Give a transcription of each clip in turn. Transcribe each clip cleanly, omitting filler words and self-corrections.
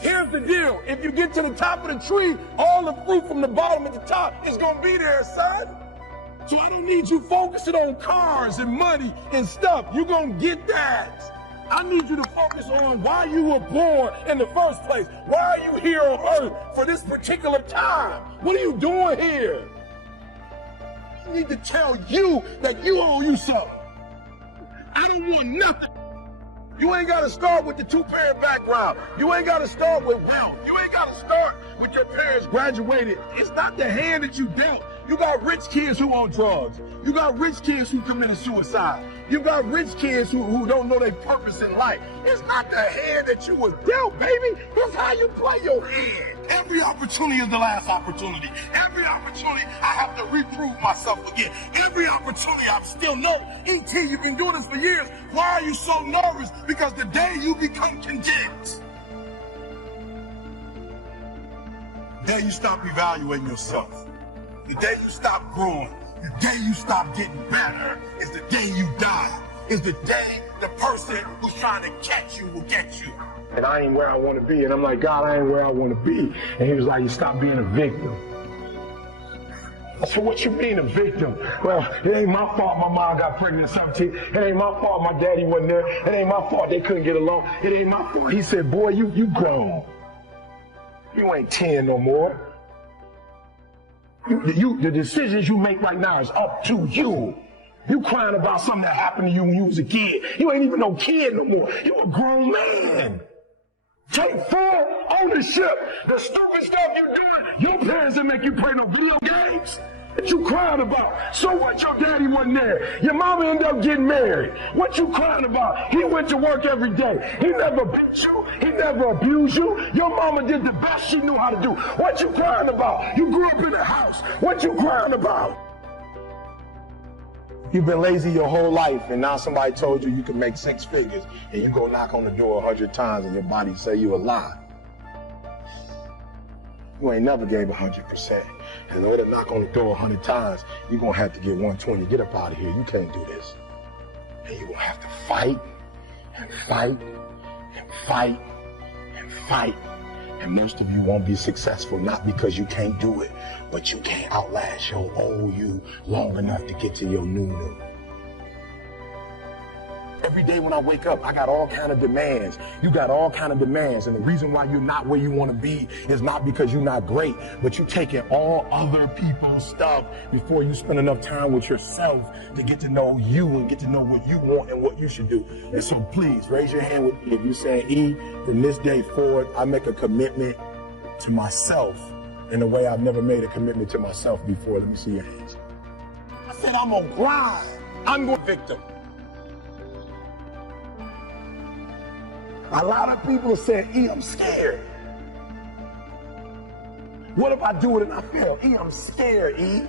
Here's the deal. If you get to the top of the tree, all the fruit from the bottom at the top is going to be there, son. So I don't need you focusing on cars and money and stuff. You're going to get that. I need you to focus on why you were born in the first place. Why are you here on earth for this particular time? What are you doing here? I need to tell you that you owe you something. I don't want nothing. You ain't got to start with the two-parent background. You ain't got to start with wealth. You ain't got to start with your parents graduated. It's not the hand that you dealt. You got rich kids who own drugs. You got rich kids who committed suicide. You got rich kids who don't know their purpose in life. It's not the hand that you was dealt, baby. It's how you play your hand. Every opportunity is the last opportunity. Every opportunity, I have to reprove myself again. Every opportunity, I still know. E.T., you've been doing this for years. Why are you so nervous? Because the day you become content, the day you stop evaluating yourself, the day you stop growing, the day you stop getting better, is the day you die. Is the day the person who's trying to catch you will get you. And I ain't where I want to be. And I'm like, God, I ain't where I want to be. And he was like, you stop being a victim. I said, what you mean a victim? Well, it ain't my fault my mom got pregnant at 17. It ain't my fault my daddy wasn't there. It ain't my fault they couldn't get along. It ain't my fault. He said, boy, you grown. You ain't 10 no more. The decisions you make right now is up to you. You crying about something that happened to you when you was a kid. You ain't even no kid no more. You a grown man. Take full ownership. The stupid stuff you doing, your parents didn't make you play no video games. What you crying about? So what, your daddy wasn't there? Your mama ended up getting married. What you crying about? He went to work every day. He never beat you. He never abused you. Your mama did the best she knew how to do. What you crying about? You grew up in a house. What you crying about? You've been lazy your whole life, and now somebody told you you can make 6 figures, and you go knock on the door 100 times, and your body say you a lie. You ain't never gave 100%. And in order to knock on the door 100 times, you're going to have to get 120. Get up out of here. You can't do this. And you're going to have to fight and fight and fight and fight. And most of you won't be successful, not because you can't do it, but you can't outlast your old you long enough to get to your new. Every day when I wake up, I got all kind of demands. You got all kind of demands. And the reason why you're not where you want to be is not because you're not great, but you're taking all other people's stuff before you spend enough time with yourself to get to know you and get to know what you want and what you should do. And so please raise your hand with me if you're saying, E, from this day forward, I make a commitment to myself in a way I've never made a commitment to myself before. Let me see your hands. I said, I'm gonna grind. I'm going victim. A lot of people are saying, E, I'm scared. What if I do it and I fail? E, I'm scared, E.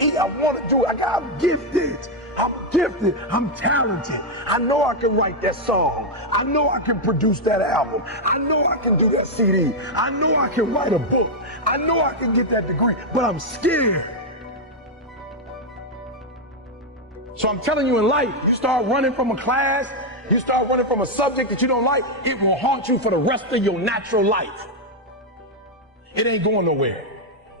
E, I want to do it. I'm gifted. I'm gifted. I'm talented. I know I can write that song. I know I can produce that album. I know I can do that CD. I know I can write a book. I know I can get that degree, but I'm scared. So I'm telling you, in life, you start running from a class, you start running from a subject that you don't like, it will haunt you for the rest of your natural life. It ain't going nowhere.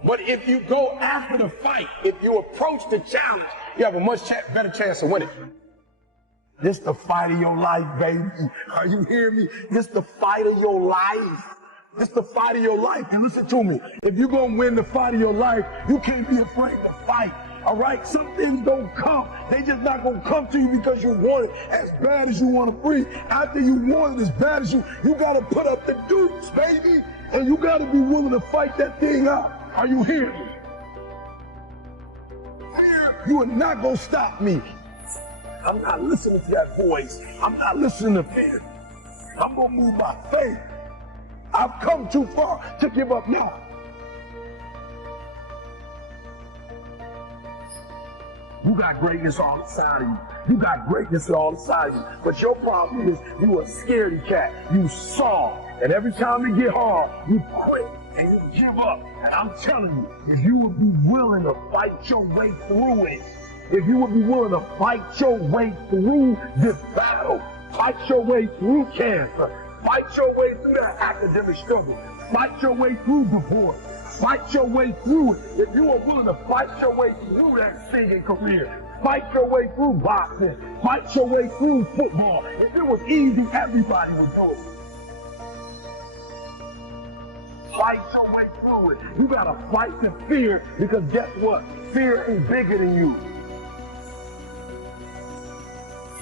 But if you go after the fight, if you approach the challenge, you have a much better chance of winning. This the fight of your life, baby. Are you hearing me? This the fight of your life. This the fight of your life. And listen to me. If you're going to win the fight of your life, you can't be afraid to fight. All right? Some things don't come. They just not going to come to you because you want it as bad as you want to breathe. After you want it as bad as you got to put up the dukes, baby. And you got to be willing to fight that thing out. Are you hearing me? You are not going to stop me. I'm not listening to that voice. I'm not listening to fear. I'm going to move by faith. I've come too far to give up now. You got greatness all inside of you. You got greatness all inside of you. But your problem is you a scaredy cat. You soft. And every time it get hard, you quit and you give up. And I'm telling you, if you would be willing to fight your way through it, if you would be willing to fight your way through this battle, fight your way through cancer, Fight your way through that academic struggle. Fight your way through divorce. Fight your way through it. If you are willing to fight your way through that singing career, fight your way through boxing, fight your way through football. If it was easy, everybody would do it. Fight your way through it. You gotta fight the fear, because guess what? Fear is bigger than you.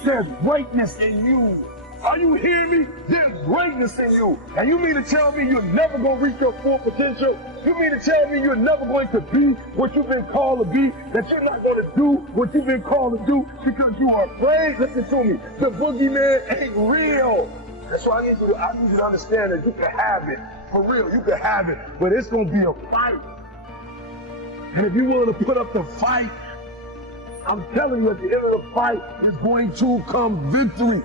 There's greatness in you. Are you hearing me? There's greatness in you. And you mean to tell me you're never going to reach your full potential? You mean to tell me you're never going to be what you've been called to be? That you're not going to do what you've been called to do because you are afraid? Listen to me. The boogeyman ain't real. That's why I need you to understand that you can have it. For real, you can have it. But it's going to be a fight. And if you're willing to put up the fight, I'm telling you, at the end of the fight is going to come victory.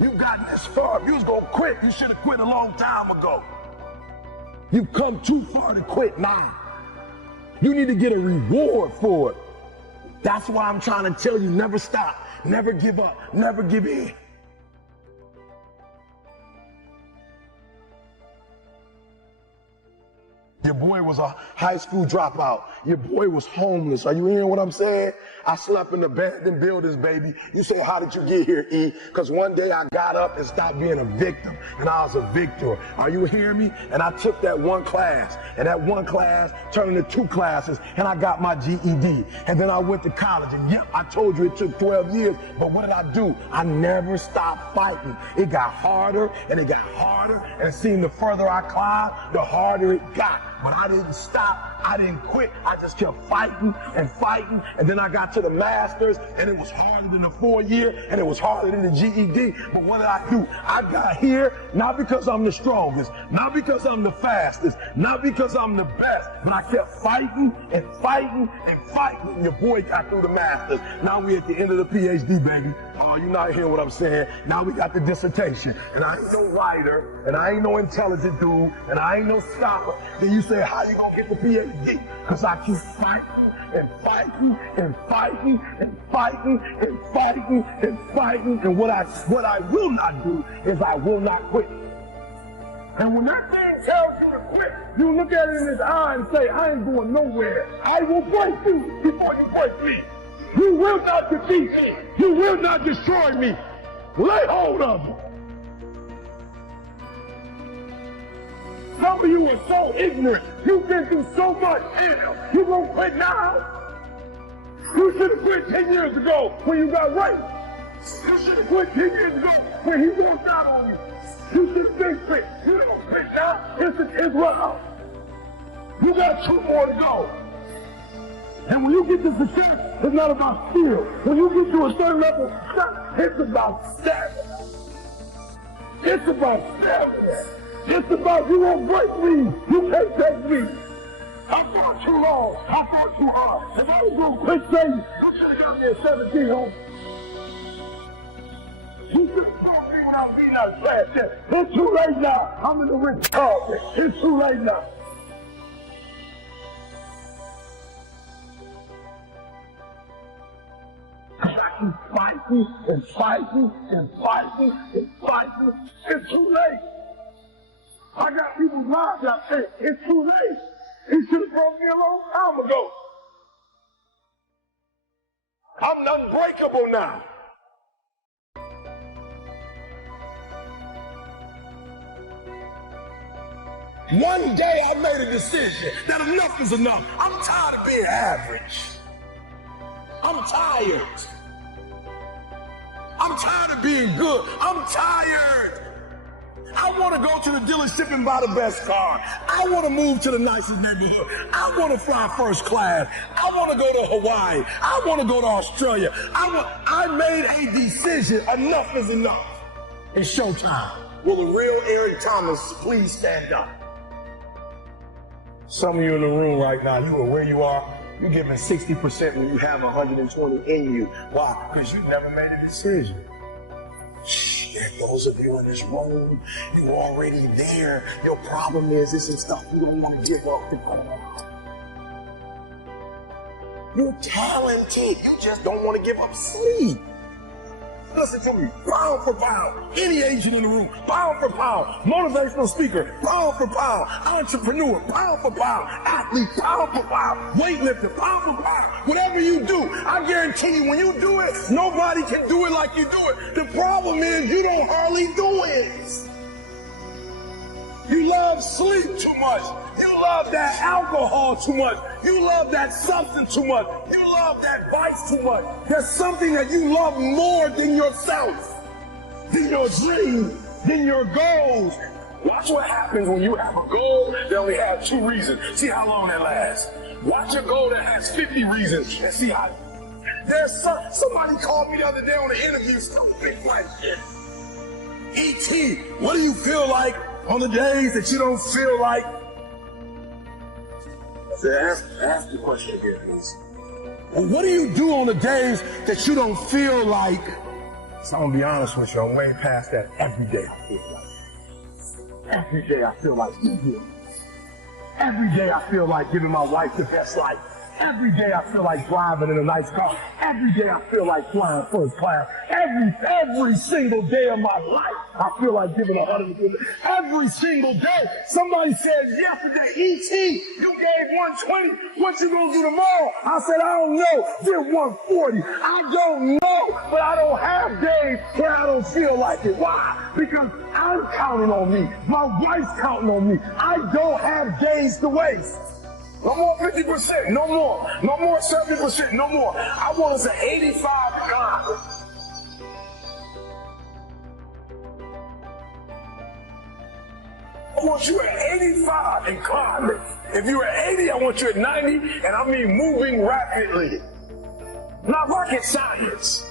You've gotten this far. If you was going to quit, you should have quit a long time ago. You've come too far to quit now. You need to get a reward for it. That's why I'm trying to tell you, never stop, never give up, never give in. Your boy was a high school dropout. Your boy was homeless. Are you hearing what I'm saying? I slept in abandoned buildings, baby. You say, how did you get here, E? Because one day I got up and stopped being a victim, and I was a victor. Are you hearing me? And I took that one class, and that one class turned into 2 classes, and I got my GED. And then I went to college, and yeah, I told you it took 12 years, but what did I do? I never stopped fighting. It got harder, and it got harder, and it seemed the further I climbed, the harder it got. But I didn't stop. I didn't quit. I just kept fighting and fighting. And then I got to the master's, and it was harder than the 4-year, and it was harder than the GED. But what did I do? I got here not because I'm the strongest, not because I'm the fastest, not because I'm the best, but I kept fighting and fighting and fighting. And your boy got through the master's. Now we at the end of the PhD, baby. Oh, you're not hearing what I'm saying. Now we got the dissertation. And I ain't no writer, and I ain't no intelligent dude, and I ain't no scholar. Then you say, how you gonna get the PhD? Because I keep fighting and fighting and fighting and fighting and fighting and fighting. And what I will not do is I will not quit. And when that thing tells you to quit, you look at it in his eye and say, I ain't going nowhere. I will break you before you break me. You will not defeat me. You will not destroy me. Lay hold of me. Some of you are so ignorant. You've been through so much. Hell, you gonna quit now? You should have quit 10 years ago when you got raped. You should have quit 10 years ago when he walked out on you. You should have been quit. You don't quit now. It's round. You got 2 more to go. And when you get to success, it's not about skill. When you get to a certain level of success, it's about stamina. It's about stamina. It's about you won't break me. You can't take me. I fought too long. I fought too hard. If I was going to quit Satan, you should have got me at 17 home. You should have told me when I was being out of class that it's too late now. I'm in the rich carpet. It's too late now. I keep fighting and fighting and fighting and fighting. It's too late. I got people's lives out there. It's too late. He should have brought me a long time ago. I'm unbreakable now. One day I made a decision that enough is enough. I'm tired of being average. I'm tired. I'm tired of being good. I'm tired. I want to go to the dealership and buy the best car. I want to move to the nicest neighborhood. I want to fly first class. I want to go to Hawaii. I want to go to Australia. I made a decision. Enough is enough. It's showtime. Will the real Eric Thomas please stand up? Some of you in the room right now, you are where you are. You're giving 60% when you have 120 in you. Why? Because you never made a decision. There those of you in this room, you're already there. Your problem is this is stuff you don't want to give up to go on. You're talented. You just don't want to give up sleep. listen to me, pound for pound, any agent in the room, pound for pound, motivational speaker, pound for pound, entrepreneur, pound for pound, athlete, pound for pound, weightlifter, pound for pound, whatever you do, I guarantee you when you do it, nobody can do it like you do it. The problem is you don't hardly do it. You love sleep too much. You love that alcohol too much. You love that substance too much. You love that vice too much. There's something that you love more than yourself, than your dream, than your goals. Watch what happens when you have a goal that only has 2 reasons. See how long that lasts. Watch a goal that has 50 reasons and see how. Somebody called me the other day on an interview, so big like shit. E.T., what do you feel like on the days that you don't feel like? I said, ask the question again, please. Well, what do you do on the days that you don't feel like? So I'm gonna be honest with you, I'm way past that. Every day I feel like. Every day I feel like being here. Every day I feel like giving my wife the best life. Every day I feel like driving in a nice car. Every day I feel like flying first class. Every single day of my life, I feel like giving 100%. Every single day. Somebody said yesterday, E.T., you gave 120. What you gonna do tomorrow? I said, I don't know. Did 140. I don't know, but I don't have days where I don't feel like it. Why? Because I'm counting on me. My wife's counting on me. I don't have days to waste. No more 50%, no more. No more 70%, no more. I want us at 85 God. I want you at 85 and climbing. If you're at 80, I want you at 90, and I mean moving rapidly. Not rocket science.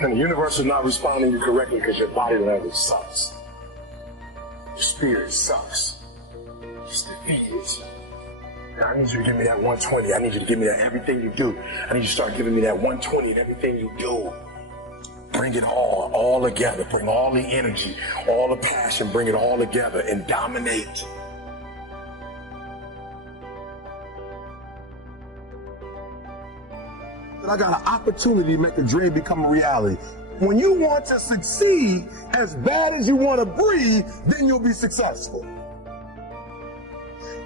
And the universe is not responding to you correctly because your body language sucks. Your spirit sucks. It's defeated. I need you to give me that 120. I need you to give me that everything you do. I need you to start giving me that 120 in everything you do. Bring it all together. Bring all the energy, all the passion, bring it all together and dominate. I got an opportunity to make a dream become a reality. When you want to succeed as bad as you want to breathe, then you'll be successful.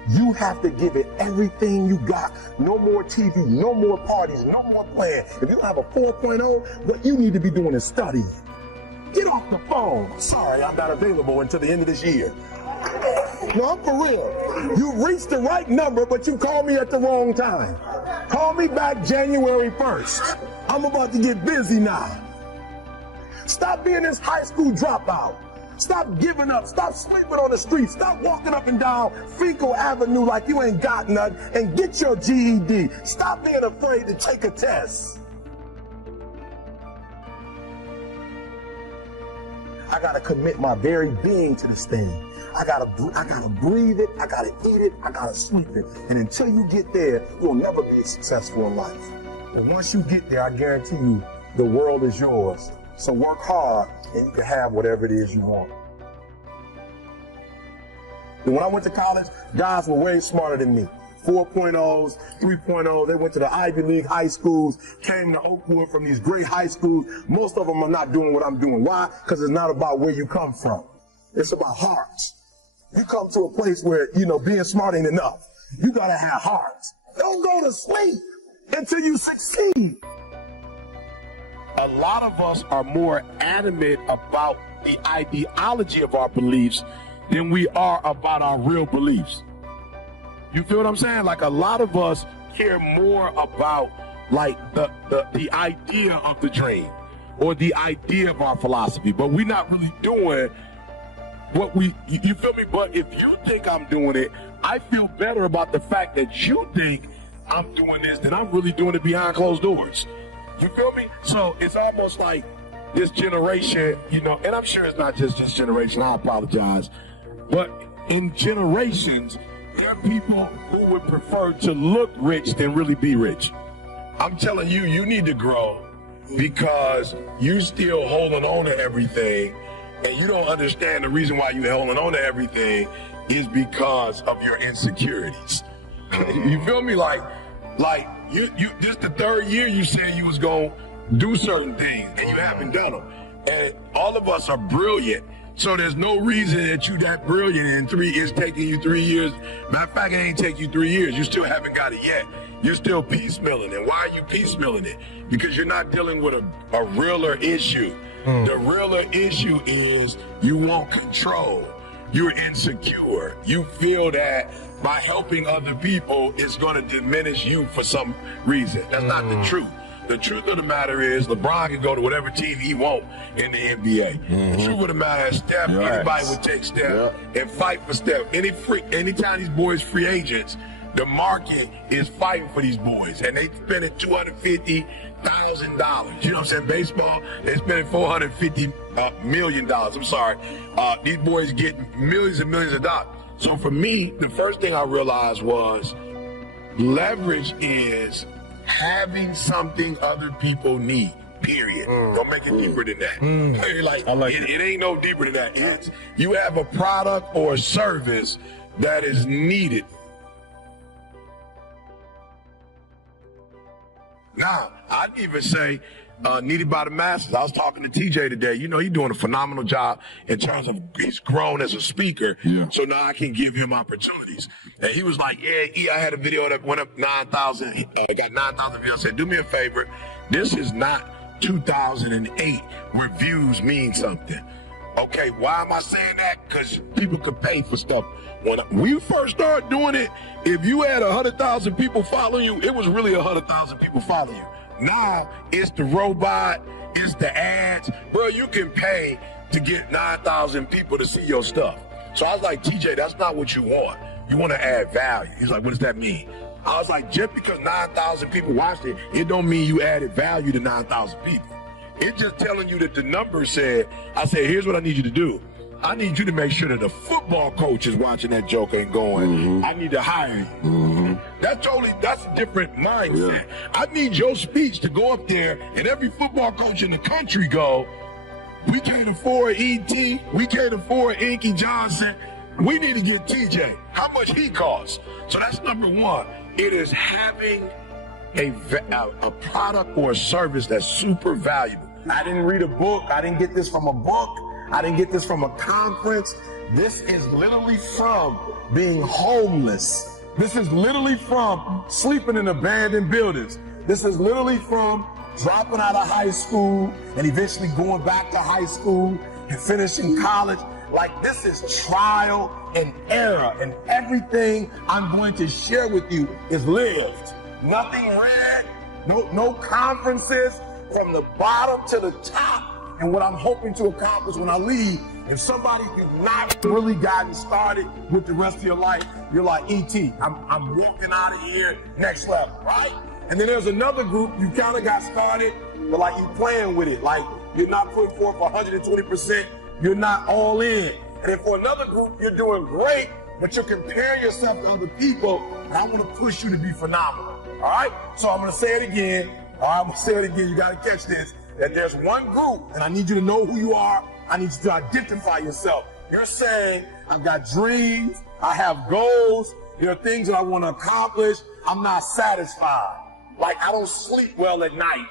You have to give it everything you got. No more TV, no more parties, no more playing. If you have a 4.0, what you need to be doing is studying. Get off the phone. Sorry, I'm not available until the end of this year. No, I'm for real. You reached the right number, but you called me at the wrong time. Call me back January 1st. I'm about to get busy now. Stop being this high school dropout. Stop giving up. Stop sleeping on the street. Stop walking up and down Fecal Avenue like you ain't got nothing, and get your GED. Stop being afraid to take a test. I gotta commit my very being to this thing. I gotta breathe it. I gotta eat it. I gotta sleep it. And until you get there, you'll never be successful in life. And once you get there, I guarantee you, the world is yours. So work hard, and you can have whatever it is you want. And when I went to college, guys were way smarter than me. 4.0s, 3.0s, they went to the Ivy League high schools, came to Oakwood from these great high schools. Most of them are not doing what I'm doing. Why? Because it's not about where you come from. It's about hearts. You come to a place where, being smart ain't enough. You gotta have hearts. Don't go to sleep until you succeed. A lot of us are more adamant about the ideology of our beliefs than we are about our real beliefs. You feel what I'm saying? Like, a lot of us care more about like the idea of the dream or the idea of our philosophy, but we're not really doing what you feel me? But if you think I'm doing it, I feel better about the fact that you think I'm doing this than I'm really doing it behind closed doors. You feel me? So it's almost like this generation, and I'm sure it's not just this generation, I apologize, but in generations, there are people who would prefer to look rich than really be rich. I'm telling you, you need to grow because you still holding on to everything, and you don't understand the reason why you're holding on to everything is because of your insecurities. You feel me? Like you this the third year you said you was gonna do certain things, and you haven't done them. And all of us are brilliant. So there's no reason that you that brilliant and it's taking you 3 years. Matter of fact, it ain't take you 3 years. You still haven't got it yet. You're still piecemealing. And why are you piecemealing it? Because you're not dealing with a realer issue. The realer issue is you want control. You're insecure. You feel that by helping other people, it's going to diminish you for some reason. That's not the truth. The truth of the matter is LeBron can go to whatever team he wants in the NBA. The truth of the matter is Steph, anybody would take Steph and fight for Steph. Anytime these boys free agents, the market is fighting for these boys, and they spending $250,000. You know what I'm saying? Baseball, they spending $450 million. I'm sorry. These boys get millions and millions of dollars. So for me, the first thing I realized was leverage is having something other people need, period. Don't make it deeper than that. It ain't no deeper than that. It's you have a product or a service that is needed. Now, I'd even say needed by the masses. I was talking to TJ today. You know, he's doing a phenomenal job in terms of he's grown as a speaker. Yeah. So now I can give him opportunities. And he was like, yeah, I had a video that went up 9,000. Got 9,000 views. I said, do me a favor. This is not 2008 where views mean something. Okay, why am I saying that? Because people could pay for stuff. When we first started doing it, if you had 100,000 people following you, it was really 100,000 people following you. Now, it's the robot, it's the ads. Bro, you can pay to get 9,000 people to see your stuff. So I was like, TJ, that's not what you want. You want to add value. He's like, what does that mean? I was like, just because 9,000 people watched it, it don't mean you added value to 9,000 people. It's just telling you that the numbers said, I said, here's what I need you to do. I need you to make sure that the football coach is watching that joker and going, I need to hire you. That's a different mindset. Yeah. I need your speech to go up there and every football coach in the country go, we can't afford E.T., we can't afford Inky Johnson. We need to get TJ. How much he costs? So that's number one. It is having a product or a service that's super valuable. I didn't read a book. I didn't get this from a book. I didn't get this from a conference. This is literally from being homeless. This is literally from sleeping in abandoned buildings. This is literally from dropping out of high school and eventually going back to high school and finishing college. Like, this is trial and error, and everything I'm going to share with you is lived. Nothing read, no conferences, from the bottom to the top. And what I'm hoping to accomplish when I leave, if somebody has not really gotten started with the rest of your life, you're like, E.T., I'm walking out of here next level, right? And then there's another group, you kind of got started, but like you playing with it. Like, you're not putting forth 120%, you're not all in. And then for another group, you're doing great, but you're comparing yourself to other people, and I want to push you to be phenomenal, all right? So I'm going to say it again. All right, I'm going to say it again. You got to catch this. That there's one group, and I need you to know who you are. I need you to identify yourself. You're saying, I've got dreams, I have goals, there are things that I want to accomplish, I'm not satisfied. Like, I don't sleep well at night.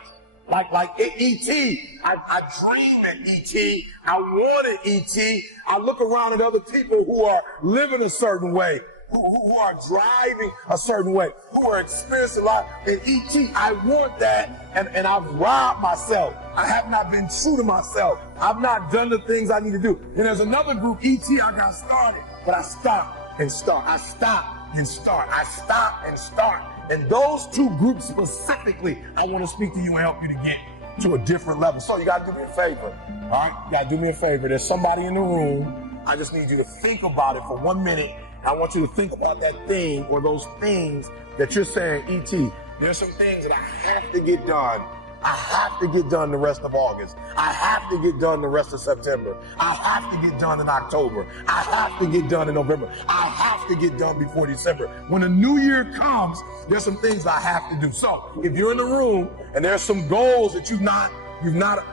Like E.T., I dream at E.T., I wanted E.T., I look around at other people who are living a certain way, who are driving a certain way, who are experiencing a lot. And E.T., I want that, and I've robbed myself. I have not been true to myself. I've not done the things I need to do. And there's another group, E.T., I got started, but I stop and start. I stop and start. I stop and start. And those two groups specifically, I want to speak to you and help you to get to a different level. So you got to do me a favor, all right? You got to do me a favor. There's somebody in the room. I just need you to think about it for 1 minute. I want you to think about that thing or those things that you're saying, E.T., there's some things that I have to get done. I have to get done the rest of August. I have to get done the rest of September. I have to get done in October. I have to get done in November. I have to get done before December. When the new year comes, there's some things I have to do. So if you're in the room and there's some goals that you've not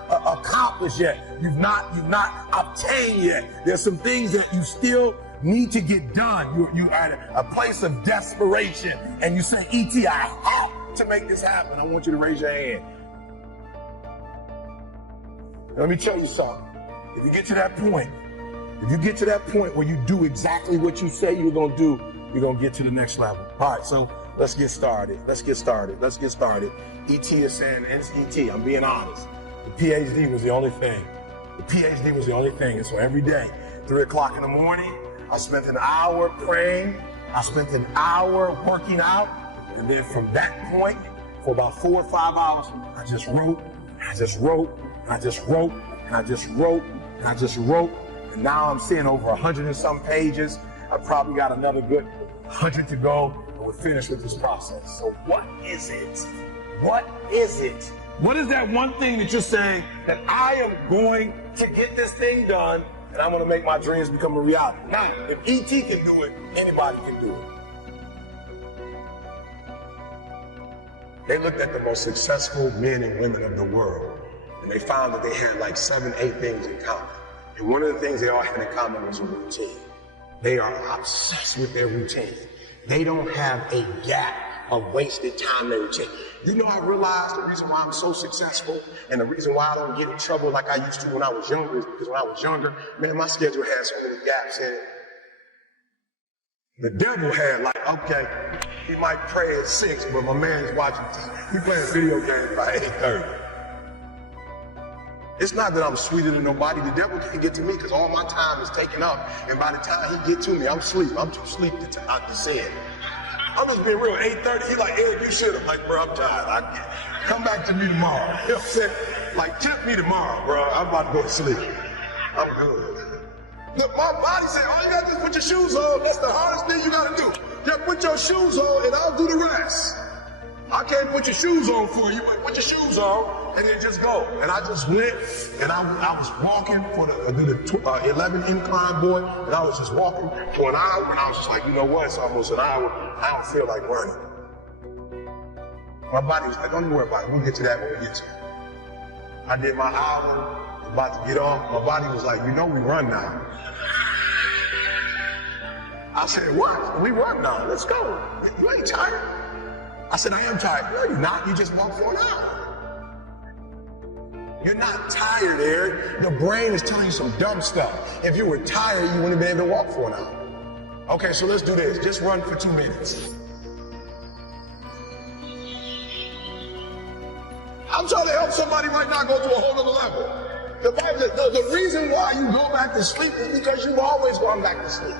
accomplished yet, you've not obtained yet, there's some things that you still need to get done. You are at a place of desperation and you say, E.T., I have to make this happen. I want you to raise your hand. Let me tell you something. If you get to that point, where you do exactly what you say you're gonna do, you're gonna get to the next level. All right, so let's get started. ET is saying, ET, I'm being honest. The PhD was the only thing. And so every day, 3 o'clock in the morning, I spent an hour praying. I spent an hour working out. And then from that point, for about 4 or 5 hours, I just wrote. And now I'm seeing over 100 and some pages. I've probably got another good 100 to go, and we're finished with this process. So what is it? What is that one thing that you're saying that I am going to get this thing done, and I'm going to make my dreams become a reality? Now, if ET can do it, anybody can do it. They looked at the most successful men and women of the world, and they found that they had like 7, 8 things in common. And one of the things they all had in common was a routine. They are obsessed with their routine. They don't have a gap of wasted time in their routine. You know, I realized the reason why I'm so successful and the reason why I don't get in trouble like I used to when I was younger is because when I was younger, man, my schedule had so many gaps in it. The devil had like, okay, he might pray at 6, but my man is watching TV. He playing video games by 8:30. It's not that I'm sweeter than nobody. The devil can't get to me because all my time is taken up. And by the time he get to me, I'm asleep. I'm too asleep to say it. I'm just being real. 8:30, he like, Eric, you should. I'm like, bro, I'm tired. Come back to me tomorrow. You know what I'm saying? Like, tempt me tomorrow, bro. I'm about to go to sleep. I'm good. Look, my body said, all you got to do is put your shoes on. That's the hardest thing you got to do. Just put your shoes on and I'll do the rest. I can't put your shoes on for you, but put your shoes on and then just go. And I just went and I was walking for the 11 incline, boy, and I was just walking for an hour and I was just like, you know what, it's almost an hour. I don't feel like running. My body was like, don't worry about it. We'll get to that when we get to it. I did my hour, about to get off. My body was like, you know we run now. I said, what? We run now. Let's go. You ain't tired? I said, I am tired. No, you're not. You just walked for an hour. You're not tired, Eric. The brain is telling you some dumb stuff. If you were tired, you wouldn't have been able to walk for an hour. Okay, so let's do this. Just run for 2 minutes. I'm trying to help somebody right now go to a whole other level. The reason why you go back to sleep is because you've always gone back to sleep.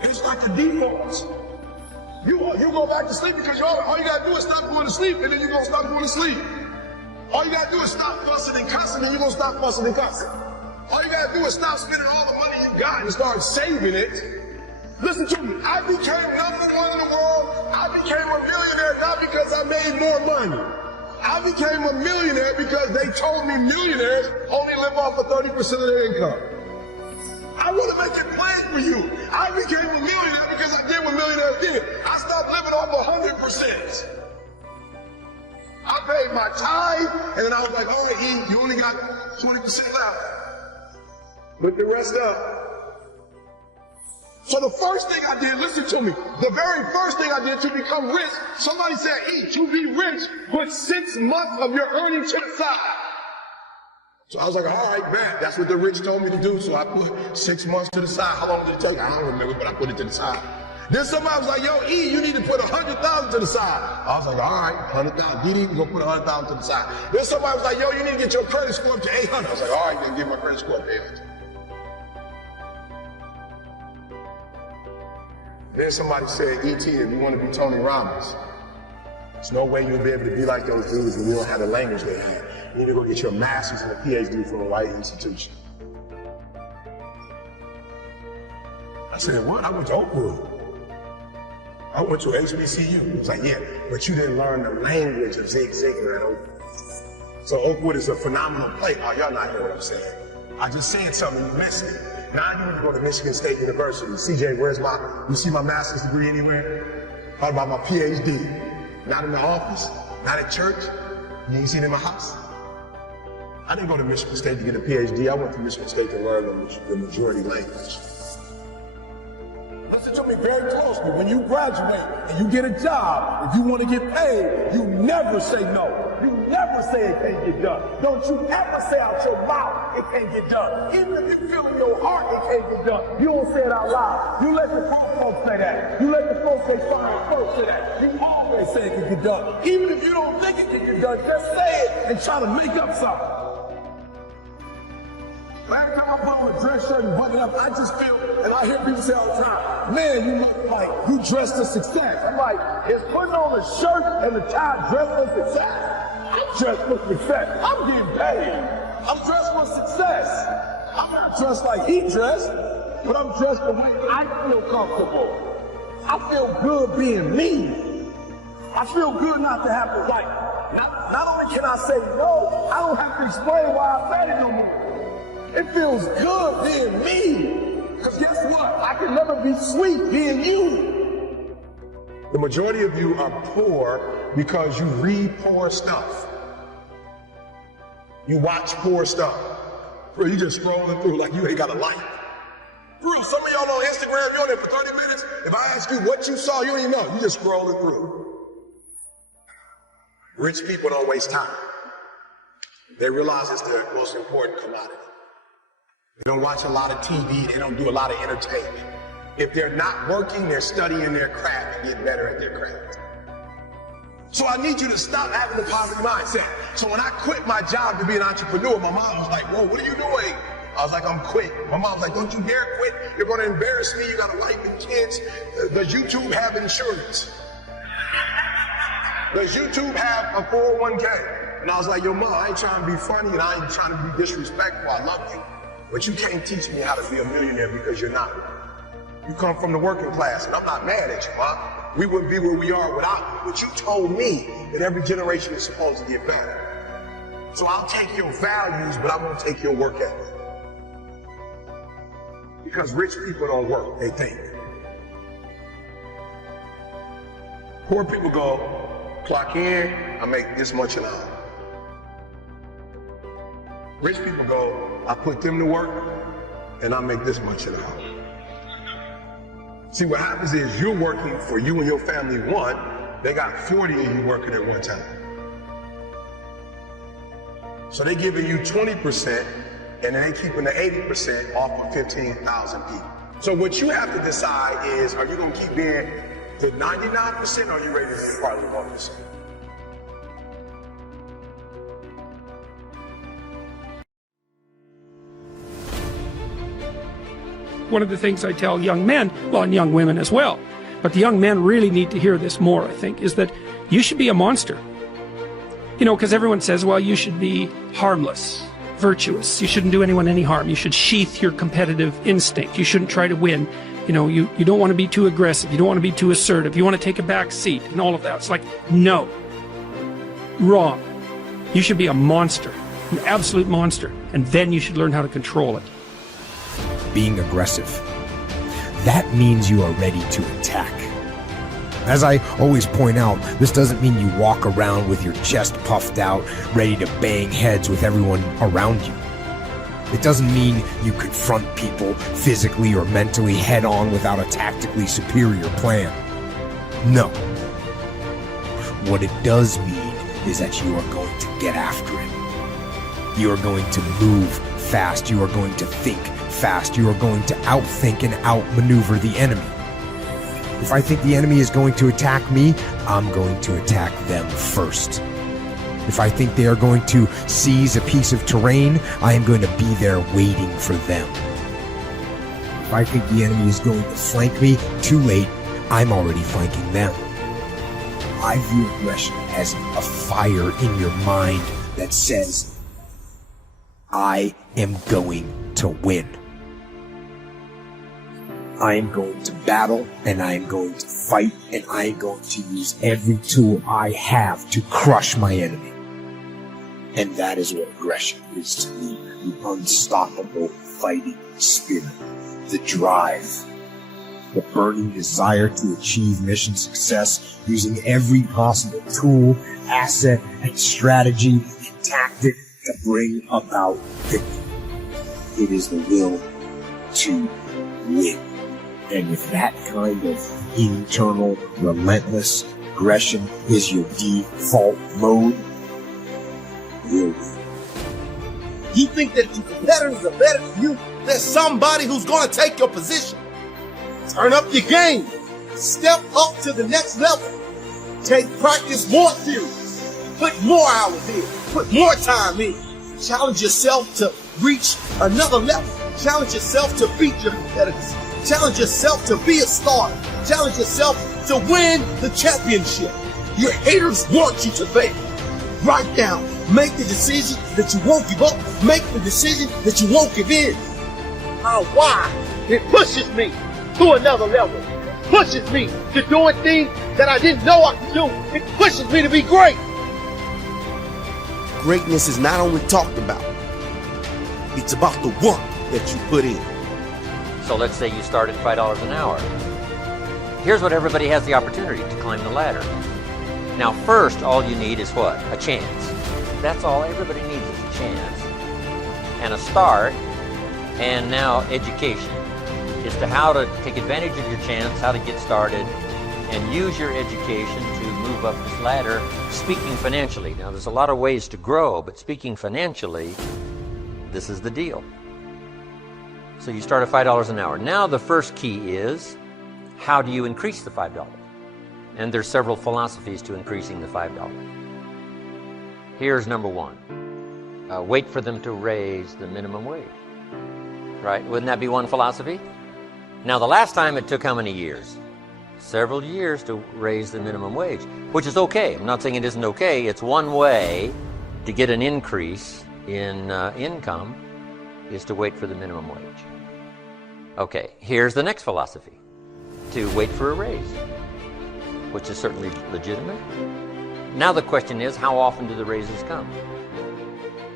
It's like the default. You go back to sleep because all you gotta do is stop going to sleep, and then you're gonna stop going to sleep. All you gotta do is stop fussing and cussing, and you're gonna stop fussing and cussing. All you gotta do is stop spending all the money you got and start saving it. Listen to me, I became number one in the world. I became a millionaire not because I made more money. I became a millionaire because they told me millionaires only live off of 30% of their income. I want to make it plain for you. I became a millionaire because I did what millionaires did. I stopped living off 100%. I paid my tithe, and then I was like, all right, E, you only got 20% left. Look the rest up. So the first thing I did, listen to me, the very first thing I did to become rich, somebody said, E, to be rich, put 6 months of your earnings to the side. So I was like, all right, man, that's what the rich told me to do. So I put 6 months to the side. How long did it take? I don't remember, but I put it to the side. Then somebody was like, yo, E, you need to put 100,000 to the side. I was like, all right, 100,000. Did even go put 100,000 to the side. Then somebody was like, yo, you need to get your credit score up to 800. I was like, all right, then get my credit score up to 800. Then somebody said, E.T., if you want to be Tony Robbins, there's no way you'll be able to be like those dudes when you don't have the language they have. You need to go get your master's and a PhD from the right institution. I said, what? I went to Oakwood. I went to HBCU. He was like, yeah, but you didn't learn the language of Zig Ziglar at Oakwood. So Oakwood is a phenomenal place. Oh, y'all not hear what I'm saying. I just said something, you missed it. Now I need to go to Michigan State University. CJ, you see my master's degree anywhere? How about my PhD? Not in the office, not at church. You ain't seen it in my house. I didn't go to Michigan State to get a PhD. I went to Michigan State to learn the majority language. Listen to me very closely. When you graduate and you get a job, if you want to get paid, you never say no. You never ever say it can't get done. Don't you ever say out your mouth it can't get done. Even if you feel in your heart it can't get done, you don't say it out loud. You let the grown folks say that. You let the folks say fine folks say that. You always say it can get done. Even if you don't think it can get done, just say it and try to make up something. Every time I put on a dress shirt and button it up, I just feel, and I hear people say all the time, man, you look like you dressed for success. I'm like, is putting on a shirt and a tie dressed for success? I'm dressed for success. I'm getting paid. I'm dressed for success. I'm not dressed like he dressed, but I'm dressed the way I feel comfortable. I feel good being me. I feel good not to have to, like, not only can I say no, I don't have to explain why I said it no more. It feels good being me. Because guess what? I can never be sweet being you. The majority of you are poor because you read poor stuff. You watch poor stuff. Bro, you just scrolling through like you ain't got a life. Bro, some of y'all on Instagram, you're on there for 30 minutes. If I ask you what you saw, you don't even know. You just scrolling through. Rich people don't waste time. They realize it's their most important commodity. They don't watch a lot of TV. They don't do a lot of entertainment. If they're not working, they're studying their craft and get better at their craft. So I need you to stop having a positive mindset. So when I quit my job to be an entrepreneur, my mom was like, whoa, what are you doing? I was like, I'm quit. My mom was like, don't you dare quit. You're going to embarrass me. You got a wife and kids. Does YouTube have insurance? Does YouTube have a 401k? And I was like, yo, mom, I ain't trying to be funny and I ain't trying to be disrespectful. I love you. But you can't teach me how to be a millionaire because you're not. You come from the working class, and I'm not mad at you, Mom. We wouldn't be where we are without you. But you told me that every generation is supposed to get better. So I'll take your values, but I'm going to take your work ethic. Because rich people don't work, they think. Poor people go, clock in, I make this much an hour. Rich people go, I put them to work, and I make this much an hour. See, what happens is you're working for you and your family one, they got 40 of you working at one time. So they're giving you 20%, and then they keeping the 80% off of 15,000 people. So what you have to decide is, are you gonna keep being the 99%, or are you ready to be part of the 1%? One of the things I tell young men, well, and young women as well, but the young men really need to hear this more, I think, is that you should be a monster. You know, because everyone says, well, you should be harmless, virtuous. You shouldn't do anyone any harm. You should sheath your competitive instinct. You shouldn't try to win. You know, you don't want to be too aggressive. You don't want to be too assertive. You want to take a back seat and all of that. It's like, no. Wrong. You should be a monster, an absolute monster, and then you should learn how to control it. Being aggressive. That means you are ready to attack. As I always point out, this doesn't mean you walk around with your chest puffed out, ready to bang heads with everyone around you. It doesn't mean you confront people physically or mentally head on without a tactically superior plan. No. What it does mean is that you are going to get after it. You are going to move fast. You are going to think fast. You are going to outthink and outmaneuver the enemy. If I think the enemy is going to attack me, I'm going to attack them first. If I think they are going to seize a piece of terrain, I am going to be there waiting for them. If I think the enemy is going to flank me, too late, I'm already flanking them. I view aggression as a fire in your mind that says, I am going to win. I am going to battle, and I am going to fight, and I am going to use every tool I have to crush my enemy. And that is what aggression is to me, the unstoppable fighting spirit, the drive, the burning desire to achieve mission success using every possible tool, asset, and strategy and tactic to bring about victory. It is the will to win. And if that kind of internal, relentless aggression is your default mode, will win. You think that your competitors are better than you? There's somebody who's going to take your position. Turn up your game. Step up to the next level. Take practice more serious. Put more hours in. Put more time in. Challenge yourself to reach another level. Challenge yourself to beat your competitors. Challenge yourself to be a starter. Challenge yourself to win the championship. Your haters want you to fail. Write down. Make the decision that you won't give up. Make the decision that you won't give in. Why? It pushes me to another level. It pushes me to doing things that I didn't know I could do. It pushes me to be great. Greatness is not only talked about. It's about the work that you put in. So let's say you start at $5 an hour. Here's what everybody has the opportunity to climb the ladder. Now first, all you need is what? A chance. That's all everybody needs is a chance. And a start, and now education as to how to take advantage of your chance, how to get started, and use your education to move up this ladder, speaking financially. Now there's a lot of ways to grow, but speaking financially, this is the deal. So you start at $5 an hour. Now the first key is, how do you increase the $5? And there's several philosophies to increasing the $5. Here's number one. Wait for them to raise the minimum wage. Right? Wouldn't that be one philosophy? Now the last time it took how many years? Several years to raise the minimum wage, which is okay. I'm not saying it isn't okay. It's one way to get an increase in income is to wait for the minimum wage. Okay, here's the next philosophy. To wait for a raise, which is certainly legitimate. Now the question is, how often do the raises come?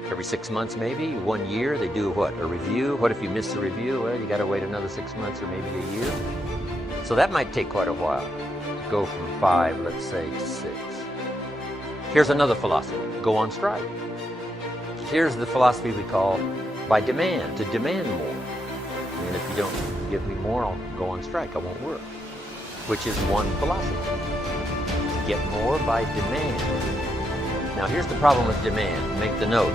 Every 6 months maybe? 1 year? They do what? A review? What if you miss the review? Well, you got to wait another 6 months or maybe a year. So that might take quite a while to go from 5, let's say, to 6. Here's another philosophy. Go on strike. Here's the philosophy we call by demand, to demand more. And if you don't give me more, I'll go on strike. I won't work. Which is one philosophy. To get more by demand. Now here's the problem with demand. Make the note.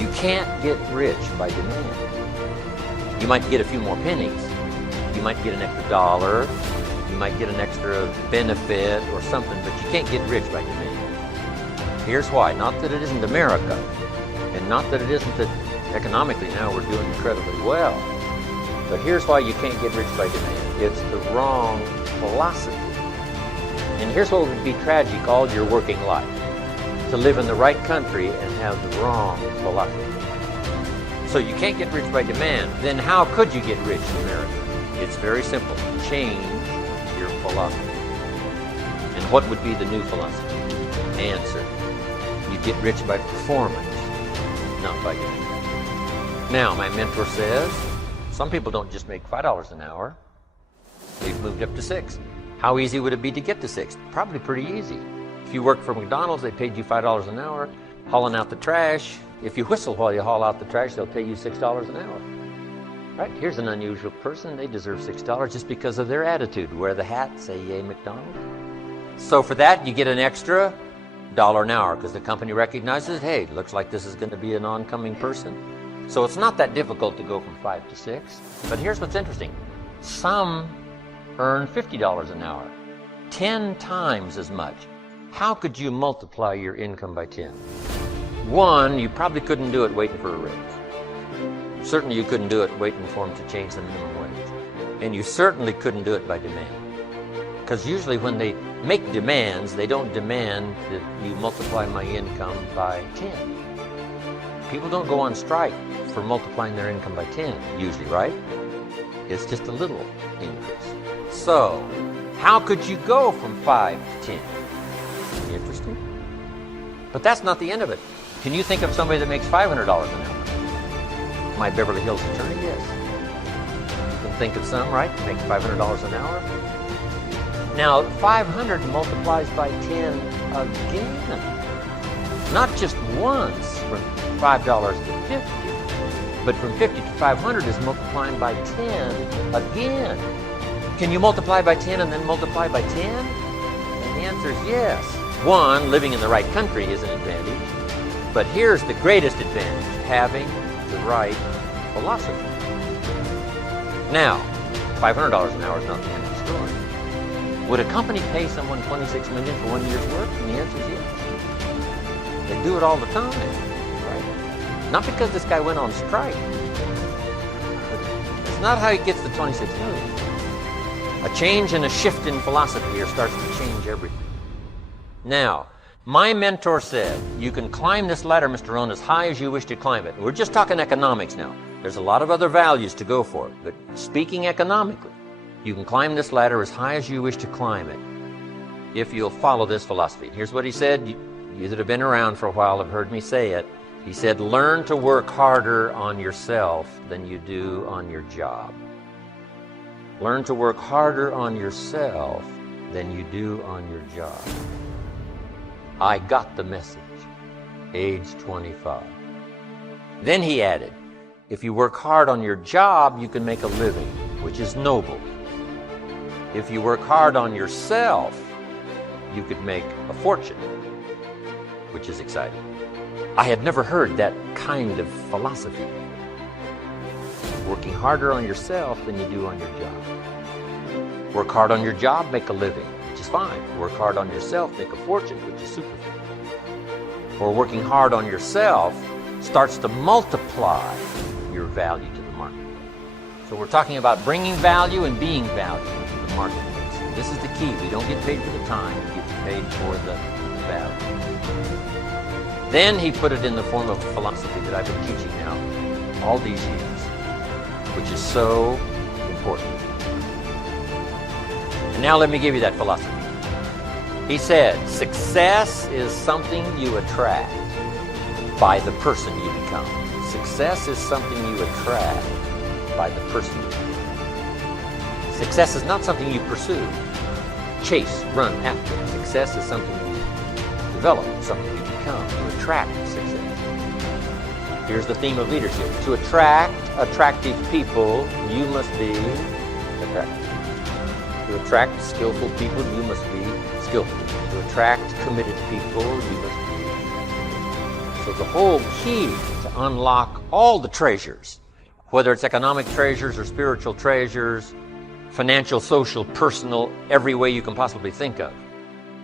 You can't get rich by demand. You might get a few more pennies. You might get an extra dollar. You might get an extra benefit or something, but you can't get rich by demand. Here's why. Not that it isn't America, and not that it isn't that economically now we're doing incredibly well. But here's why you can't get rich by demand. It's the wrong philosophy. And here's what would be tragic all your working life. To live in the right country and have the wrong philosophy. So you can't get rich by demand. Then how could you get rich in America? It's very simple. Change your philosophy. And what would be the new philosophy? Answer. You get rich by performance, not by demand. Now, my mentor says, some people don't just make $5 an hour. They've moved up to $6. How easy would it be to get to $6? Probably pretty easy. If you worked for McDonald's, they paid you $5 an hour, hauling out the trash. If you whistle while you haul out the trash, they'll pay you $6 an hour. Right? Here's an unusual person. They deserve $6 just because of their attitude. Wear the hat, say yay McDonald's. So for that, you get an extra $1 an hour because the company recognizes, hey, looks like this is going to be an oncoming person. So it's not that difficult to go from 5 to 6. But here's what's interesting. Some earn $50 an hour, 10 times as much. How could you multiply your income by 10? One, you probably couldn't do it waiting for a raise. Certainly you couldn't do it waiting for them to change the minimum wage. And you certainly couldn't do it by demand. Because usually when they make demands, they don't demand that you multiply my income by 10. People don't go on strike for multiplying their income by 10, usually, right? It's just a little increase. So, how could you go from 5 to 10? Interesting. But that's not the end of it. Can you think of somebody that makes $500 an hour? My Beverly Hills attorney, yes. You can think of some, right? Make $500 an hour. Now, 500 multiplies by 10 again. Not just once from $5 to 50, but from 50 to 500 is multiplying by 10 again. Can you multiply by 10 and then multiply by 10? And the answer is yes. One, living in the right country is an advantage. But here's the greatest advantage, having the right philosophy. Now, $500 an hour is not the end of the story. Would a company pay someone $26 million for 1 year's work? And the answer is yes. They do it all the time, right? Not because this guy went on strike. That's not how he gets the $26 million. A change and a shift in philosophy here starts to change everything. Now, my mentor said, you can climb this ladder, Mr. Rohn, as high as you wish to climb it. We're just talking economics now. There's a lot of other values to go for, but speaking economically, you can climb this ladder as high as you wish to climb it if you'll follow this philosophy. Here's what he said. You that have been around for a while have heard me say it. He said, learn to work harder on yourself than you do on your job. Learn to work harder on yourself than you do on your job. I got the message, age 25. Then he added, if you work hard on your job, you can make a living, which is noble. If you work hard on yourself, you could make a fortune, which is exciting. I had never heard that kind of philosophy. Working harder on yourself than you do on your job. Work hard on your job, make a living, which is fine. Work hard on yourself, make a fortune, which is super fun. Or working hard on yourself starts to multiply your value to the market. So we're talking about bringing value and being value to the marketplace. This is the key. We don't get paid for the time, we get paid for the value. Then he put it in the form of philosophy that I've been teaching now all these years, which is so important. And now let me give you that philosophy. He said, success is something you attract by the person you become. Success is something you attract by the person you become. Success is not something you pursue, chase, run after. Success is something you develop, something you become, you attract success. Here's the theme of leadership. To attract attractive people, you must be attractive. To attract skillful people, you must be skillful. To attract committed people, you must be. So the whole key to unlock all the treasures, whether it's economic treasures or spiritual treasures, financial, social, personal, every way you can possibly think of,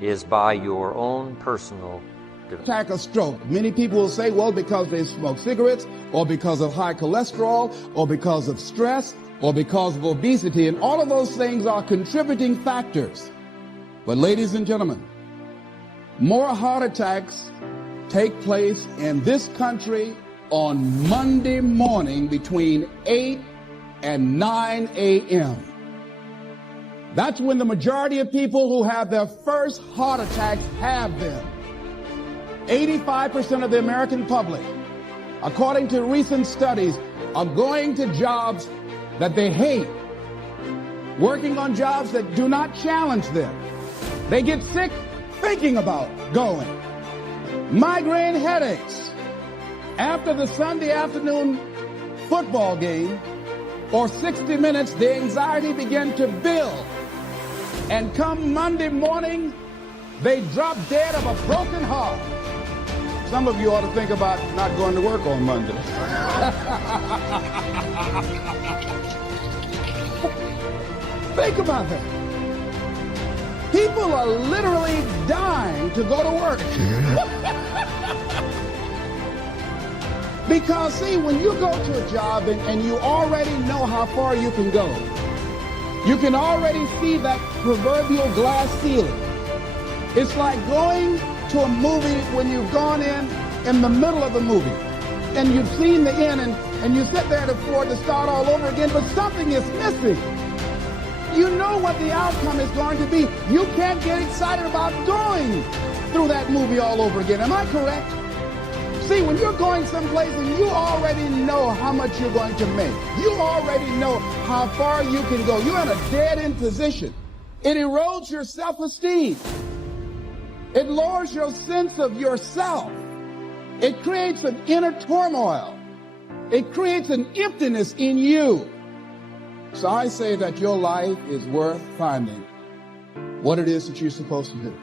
is by your own personal development. Attack a stroke. Many people will say, well, because they smoke cigarettes, or because of high cholesterol, or because of stress, or because of obesity, and all of those things are contributing factors. But ladies and gentlemen, more heart attacks take place in this country on Monday morning between 8 and 9 a.m. That's when the majority of people who have their first heart attacks have them. 85% of the American public, according to recent studies, are going to jobs that they hate, working on jobs that do not challenge them. They get sick thinking about going. Migraine headaches. After the Sunday afternoon football game or 60 minutes, the anxiety began to build. And come Monday morning, they drop dead of a broken heart. Some of you ought to think about not going to work on Monday. Think about that. People are literally dying to go to work. Because, see, when you go to a job and you already know how far you can go, you can already see that proverbial glass ceiling. It's like going to a movie when you've gone in the middle of the movie and you've seen the end and you sit there to afford to start all over again, but something is missing. You know what the outcome is going to be. You can't get excited about going through that movie all over again. Am I correct? See, when you're going someplace and you already know how much you're going to make, you already know how far you can go, you're in a dead-end position. It erodes your self-esteem. It lowers your sense of yourself. It creates an inner turmoil. It creates an emptiness in you. So I say that your life is worth finding what it is that you're supposed to do.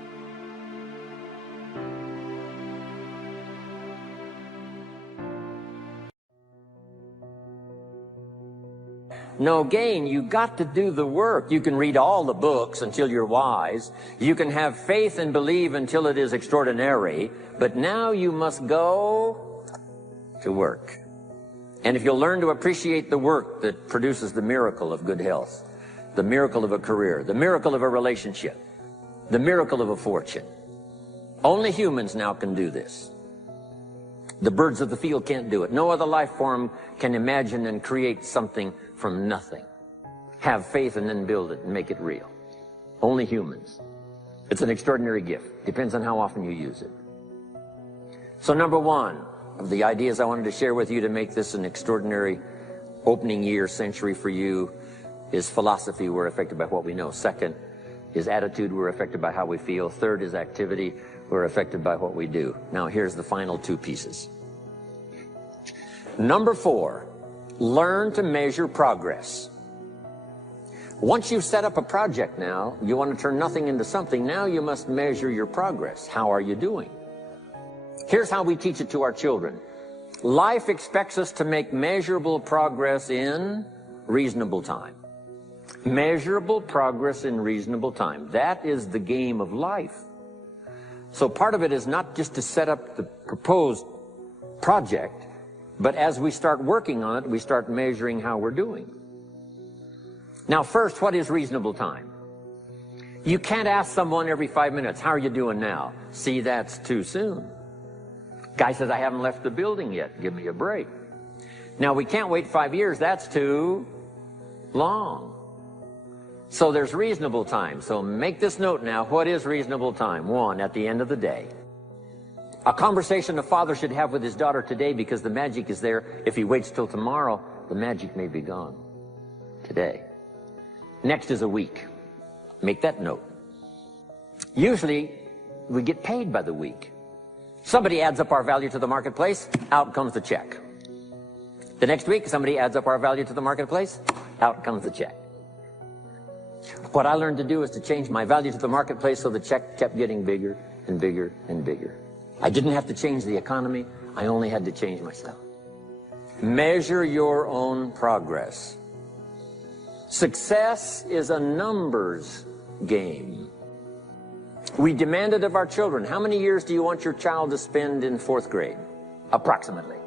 no gain. You got to do the work. You can read all the books until you're wise. You can have faith and believe until it is extraordinary. But now you must go to work. And if you'll learn to appreciate the work that produces the miracle of good health, the miracle of a career, the miracle of a relationship, the miracle of a fortune, only humans now can do this. The birds of the field can't do it. No other life form can imagine and create something from nothing. Have faith and then build it and make it real. Only humans. It's an extraordinary gift. Depends on how often you use it. So number one of the ideas I wanted to share with you to make this an extraordinary opening year century for you is philosophy. We're affected by what we know. Second is attitude. We're affected by how we feel. Third is activity. We're affected by what we do. Now here's the final two pieces. Number four, learn to measure progress. Once you've set up a project now, you want to turn nothing into something. Now you must measure your progress. How are you doing? Here's how we teach it to our children. Life expects us to make measurable progress in reasonable time. Measurable progress in reasonable time. That is the game of life. So part of it is not just to set up the proposed project, but as we start working on it, we start measuring how we're doing. Now first, what is reasonable time? You can't ask someone every 5 minutes, how are you doing now? See, that's too soon. Guy says, I haven't left the building yet. Give me a break. Now, we can't wait 5 years. That's too long. So there's reasonable time. So make this note now. What is reasonable time? One, at the end of the day. A conversation a father should have with his daughter today, because the magic is there. If he waits till tomorrow, the magic may be gone today. Next is a week. Make that note. Usually, we get paid by the week. Somebody adds up our value to the marketplace, out comes the check. The next week, somebody adds up our value to the marketplace, out comes the check. What I learned to do is to change my value to the marketplace so the check kept getting bigger and bigger and bigger. I didn't have to change the economy, I only had to change myself. Measure your own progress. Success is a numbers game. We demanded of our children, how many years do you want your child to spend in 4th grade? Approximately.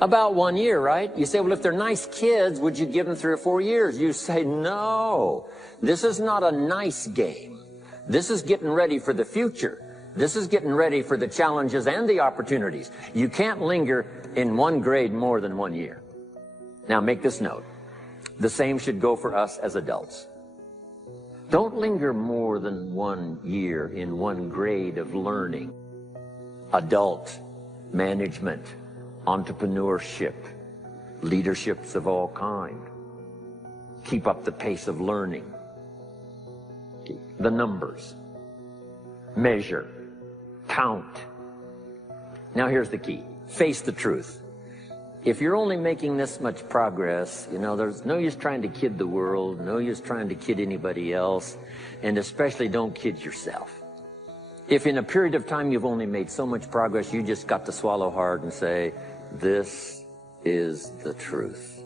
About 1 year, right? You say, well, if they're nice kids, would you give them 3 or 4 years? You say, no. This is not a nice game. This is getting ready for the future. This is getting ready for the challenges and the opportunities. You can't linger in 1 grade more than 1 year. Now, make this note. The same should go for us as adults. Don't linger more than 1 year in 1 grade of learning. Adult, management, entrepreneurship, leaderships of all kind. Keep up the pace of learning. The numbers. Measure. Count. Now here's the key. Face the truth. If you're only making this much progress, you know, there's no use trying to kid the world, no use trying to kid anybody else, and especially don't kid yourself. If in a period of time you've only made so much progress, you just got to swallow hard and say, this is the truth.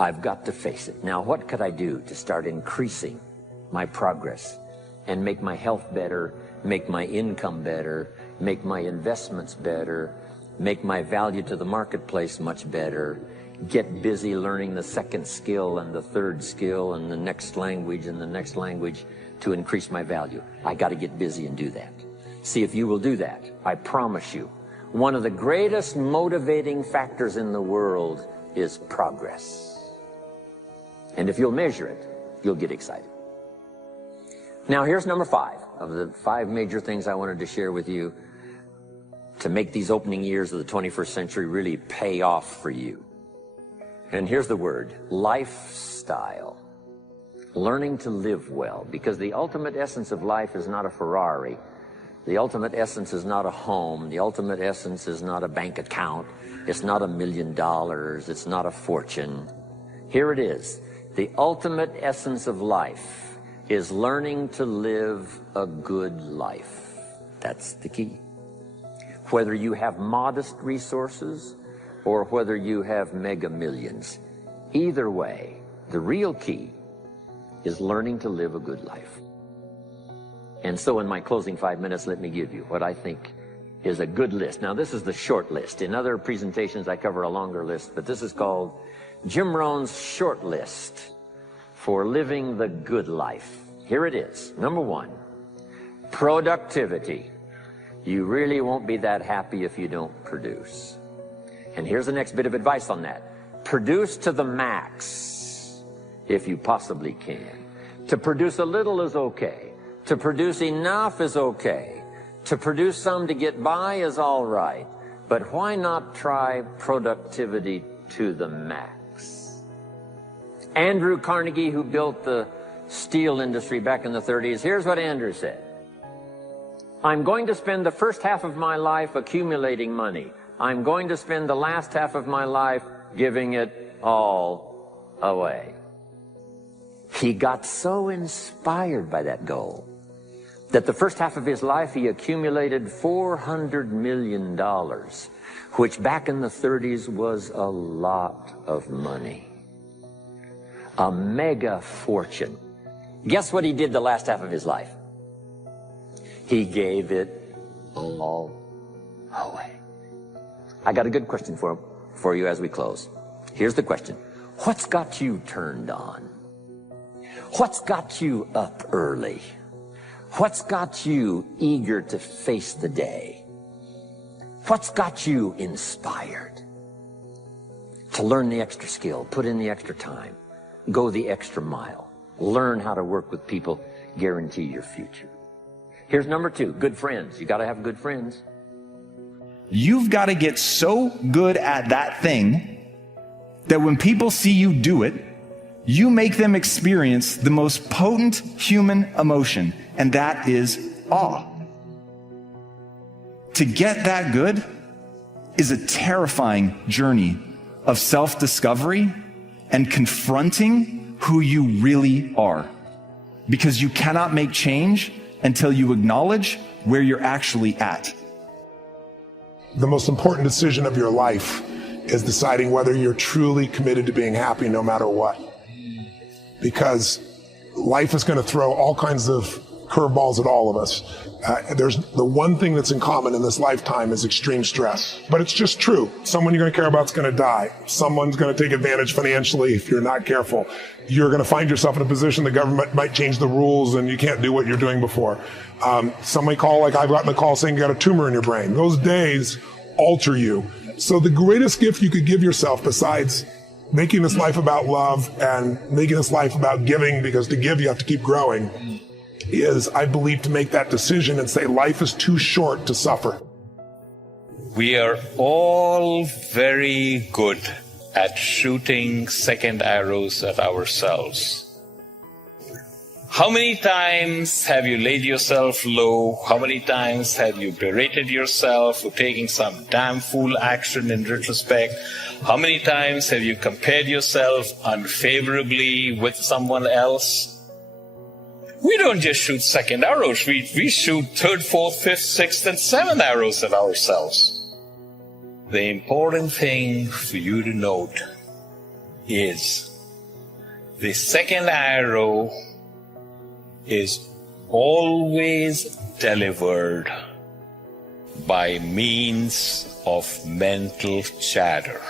I've got to face it. Now, what could I do to start increasing my progress and make my health better, make my income better, make my investments better, make my value to the marketplace much better, get busy learning the 2nd skill and the 3rd skill and the next language and the next language to increase my value? I got to get busy and do that. See, if you will do that, I promise you, one of the greatest motivating factors in the world is progress. And if you'll measure it, you'll get excited. Now, here's number 5 of the 5 major things I wanted to share with you to make these opening years of the 21st century really pay off for you. And here's the word, lifestyle. Learning to live well, because the ultimate essence of life is not a Ferrari. The ultimate essence is not a home. The ultimate essence is not a bank account. It's not $1 million. It's not a fortune. Here it is. The ultimate essence of life is learning to live a good life. That's the key. Whether you have modest resources or whether you have mega millions, Either way, the real key is learning to live a good life. And so in my closing 5 minutes, let me give you what I think is a good list. Now, this is the short list. In other presentations, I cover a longer list, but this is called Jim Rohn's short list for living the good life. Here it is. Number 1, productivity. You really won't be that happy if you don't produce. And here's the next bit of advice on that. Produce to the max if you possibly can. To produce a little is okay. To produce enough is okay. To produce some to get by is all right. But why not try productivity to the max? Andrew Carnegie, who built the steel industry back in the 30s, here's what Andrew said. I'm going to spend the first half of my life accumulating money. I'm going to spend the last half of my life giving it all away. He got so inspired by that goal that the first half of his life he accumulated $400 million, which back in the 30s was a lot of money. A mega fortune. Guess what he did the last half of his life? He gave it all away. I got a good question for you as we close. Here's the question. What's got you turned on? What's got you up early? What's got you eager to face the day? What's got you inspired to learn the extra skill, put in the extra time, go the extra mile, learn how to work with people, guarantee your future? Here's number 2, good friends. You got to have good friends. You've got to get so good at that thing that when people see you do it, you make them experience the most potent human emotion, and that is awe. To get that good is a terrifying journey of self-discovery and confronting who you really are, because you cannot make change until you acknowledge where you're actually at. The most important decision of your life is deciding whether you're truly committed to being happy no matter what. Because life is going to throw all kinds of curveballs at all of us. There's the one thing that's in common in this lifetime is extreme stress. But it's just true. Someone you're going to care about is going to die. Someone's going to take advantage financially if you're not careful. You're going to find yourself in a position the government might change the rules and you can't do what you're doing before. Somebody call, like I've gotten a call saying you got a tumor in your brain. Those days alter you. So the greatest gift you could give yourself, besides making this life about love and making this life about giving, because to give you have to keep growing, is, I believe, to make that decision and say life is too short to suffer. We are all very good at shooting second arrows at ourselves. How many times have you laid yourself low? How many times have you berated yourself for taking some damn fool action in retrospect? How many times have you compared yourself unfavorably with someone else? We don't just shoot second arrows. We shoot third, fourth, fifth, sixth, and seventh arrows at ourselves. The important thing for you to note is the second arrow is always delivered by means of mental chatter.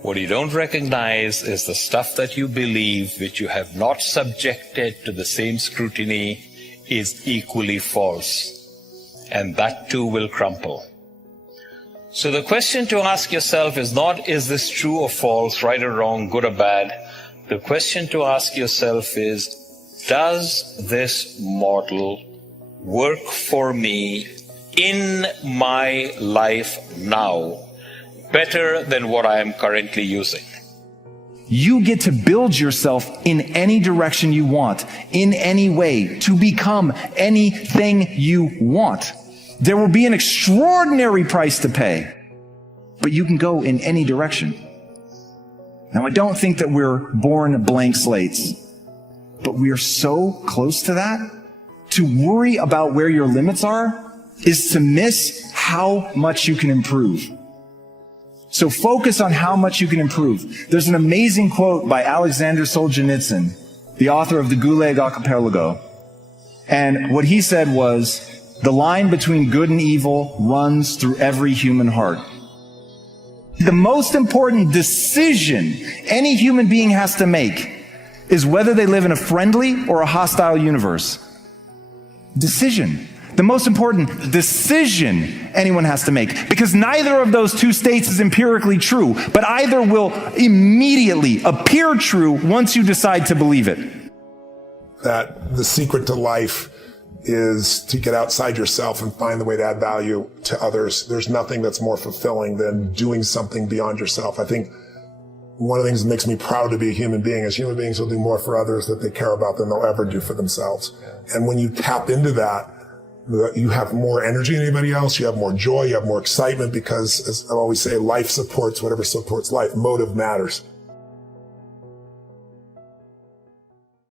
What you don't recognize is the stuff that you believe, which you have not subjected to the same scrutiny, is equally false. And that too will crumple. So the question to ask yourself is not, is this true or false, right or wrong, good or bad? The question to ask yourself is, does this model work for me in my life now better than what I am currently using? You get to build yourself in any direction you want, in any way, to become anything you want. There will be an extraordinary price to pay, but you can go in any direction. Now, I don't think that we're born blank slates, but we are so close to that. To worry about where your limits are is to miss how much you can improve. So focus on how much you can improve. There's an amazing quote by Alexander Solzhenitsyn, the author of the Gulag Archipelago. And what he said was, the line between good and evil runs through every human heart. The most important decision any human being has to make is whether they live in a friendly or a hostile universe. Decision. The most important decision anyone has to make. Because neither of those two states is empirically true, but either will immediately appear true once you decide to believe it. That the secret to life is to get outside yourself and find the way to add value to others. There's nothing that's more fulfilling than doing something beyond yourself. I think one of the things that makes me proud to be a human being is human beings will do more for others that they care about than they'll ever do for themselves. And when you tap into that, you have more energy than anybody else. You have more joy. You have more excitement because, as I always say, life supports whatever supports life. Motive matters.